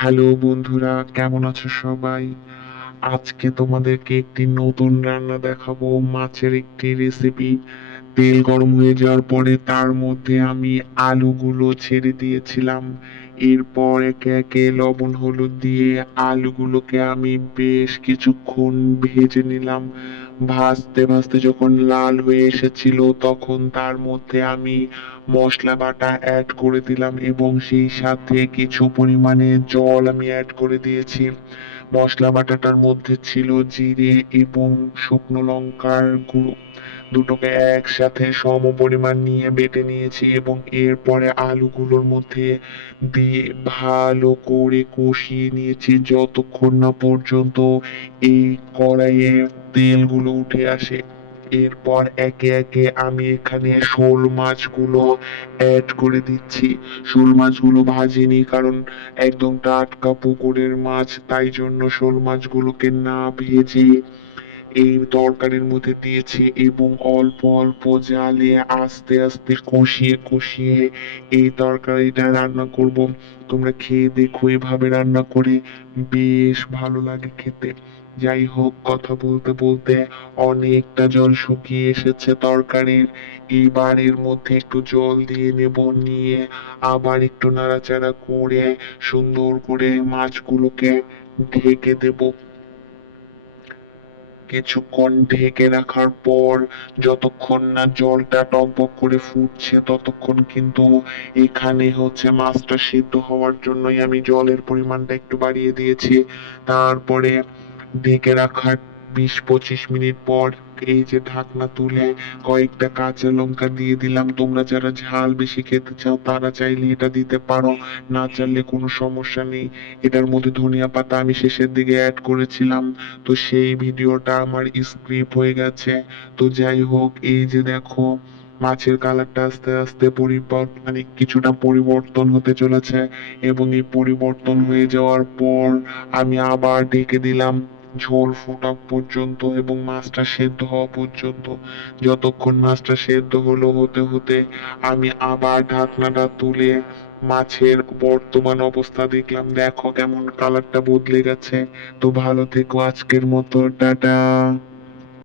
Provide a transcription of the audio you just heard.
Hello বন্ধুরা, কেমন আছো সবাই? আজকে তোমাদেরকে একটি নতুন রান্না দেখাবো, মাছের একটি রেসিপি। তেল গরম হয়ে যাওয়ার পরে তার মধ্যে আমি আলুগুলো ছেড়ে দিয়েছিলাম। এরপর একে একে লবণ হলুদ দিয়ে আলুগুলোকে আমি বেশ কিছুক্ষণ ভেজে নিলাম। ভাজতে ভাজতে যখন লাল হয়ে এসেছিল তখন তার মধ্যে আমি মশলা বাটা অ্যাড করে দিলাম এবং সেই সাথে কিছু পরিমাণে জল আমি অ্যাড করে দিয়েছি। মশলা বাটাটার মধ্যে ছিল জিরে এবং শুকনো লঙ্কার গুঁড়ো, দুটোকে একসাথে সম পরিমাণ নিয়ে বেটে নিয়েছি এবং এরপরে আলুগুলোর মধ্যে দিয়ে ভালো করে কষিয়ে নিয়েছি যতক্ষণ না পর্যন্ত এই কড়াইয়ে তেলগুলো উঠে আসে। এরপর একে একে আমি এখানে শোল মাছগুলো অ্যাড করে দিচ্ছি। শোল মাছগুলো ভাজিনি, কারণ একদম টাটকা পুকুরের মাছ, তাই জন্য শোল মাছগুলোকে না ভেজে এই তরকারির মধ্যে দিয়েছি এবং অল্প অল্প জালে আস্তে আস্তে কষিয়ে কষিয়ে এই তরকারিটা রান্না করব। তোমরা খেয়ে দেখো, এভাবে রান্না করে বেশ ভালো লাগে খেতে। যাই হোক, কথা বলতে বলতে অনেকটা জল শুকিয়ে এসেছে তরকারির। এবার এর মধ্যে একটু জল দিয়ে নেব, নিয়ে আবার একটু নাড়াচাড়া করে সুন্দর করে মাছগুলোকে ঢেকে দেব। কিছুক্ষণ ঢেকে রাখার পর যতক্ষণ না জলটা টকবক করে ফুটছে ততক্ষণ কিন্তু এখানে হচ্ছে মাছটা সিদ্ধ হওয়ার জন্যই আমি জলের পরিমাণটা একটু বাড়িয়ে দিয়েছি। তারপরে ঢেকে রাখার 20-25 মিনিট পর এই যে ঢাকনা তুলে কয়েকটা কাঁচা লঙ্কা দিয়ে দিলাম। তোমরা যারা ঝাল বেশি খেতে চাও তারা চাইলে এটা দিতে পারো, না চাইলে কোনো সমস্যা নেই। এটার মধ্যে ধনিয়া পাতা আমি শেষের দিকে অ্যাড করেছিলাম, তো সেই ভিডিওটা আমার স্ক্রিপ্ট হয়ে গেছে। তো যাই হোক, এই যে দেখো মাছের কালারটা আস্তে আস্তে পরিবর্তন, মানে কিছুটা পরিবর্তন হতে চলেছে এবং এই পরিবর্তন হয়ে যাওয়ার পর আমি আবার ঢেকে দিলাম ঝোল ফোটা পর্যন্ত এবং মাছটা সেদ্ধ হওয়া পর্যন্ত। যতক্ষণ মাছটা সেদ্ধ হলো হতে হতে আমি আবার ঢাকনাটা তুলে মাছের বর্তমান অবস্থা দেখলাম। দেখো কেমন কালারটা বদলে গেছে। তো ভালো থেকো, আজকের মতো টাটা।